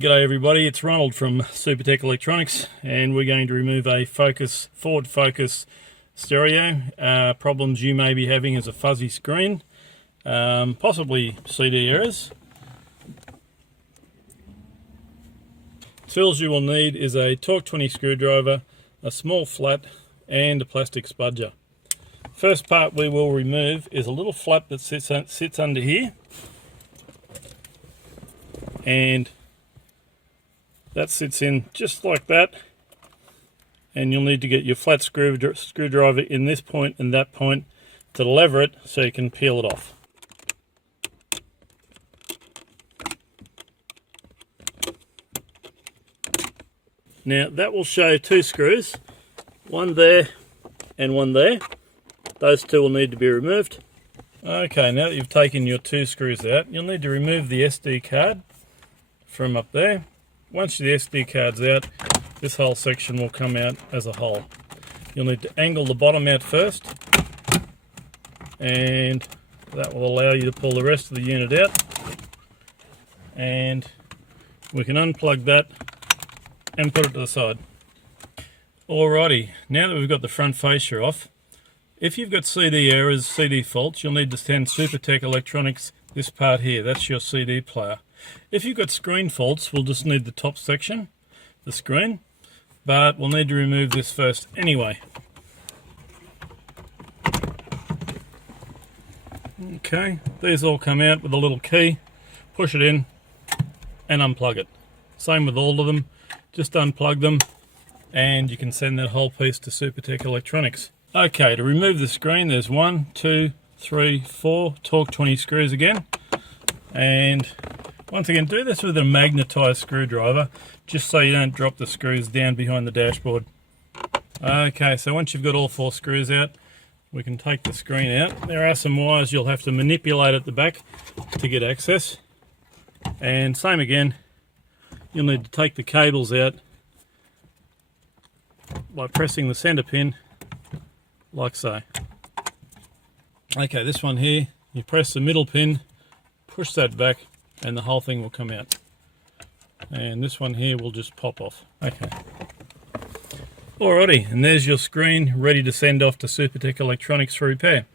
G'day everybody, it's Ronald from Supertech Electronics, and we're going to remove a forward focus stereo. Problems you may be having is a fuzzy screen, possibly CD errors. Tools you will need is a Torque 20 screwdriver, a small flat, and a plastic spudger. First part we will remove is a little flap that sits under here, and that sits in just like that, and you'll need to get your flat screwdriver in this point and that point to lever it so you can peel it off. Now that will show two screws, one there and one there. Those two will need to be removed. Okay, now that you've taken your two screws out, you'll need to remove the SD card from up there. Once the SD card's out, this whole section will come out as a whole. You'll need to angle the bottom out first, and that will allow you to pull the rest of the unit out. And we can unplug that and put it to the side. Alrighty, now that we've got the front fascia off, if you've got CD errors, CD faults, you'll need to send Supertech Electronics this part here. That's your CD player. If you've got screen faults, we'll just need the top section, the screen, but we'll need to remove this first anyway. Okay, these all come out with a little key. Push it in and unplug it. Same with all of them, just unplug them and you can send that whole piece to Supertech Electronics. Okay, to remove the screen, there's 1, 2, 3, 4 Torque 20 screws again, and once again, do this with a magnetized screwdriver, just so you don't drop the screws down behind the dashboard. Okay, so once you've got all 4 screws out, we can take the screen out. There are some wires you'll have to manipulate at the back to get access. And same again, you'll need to take the cables out by pressing the center pin, like so. Okay, this one here, you press the middle pin, push that back, and the whole thing will come out. And this one here will just pop off. Okay. Alrighty, and there's your screen ready to send off to Supertech Electronics for repair.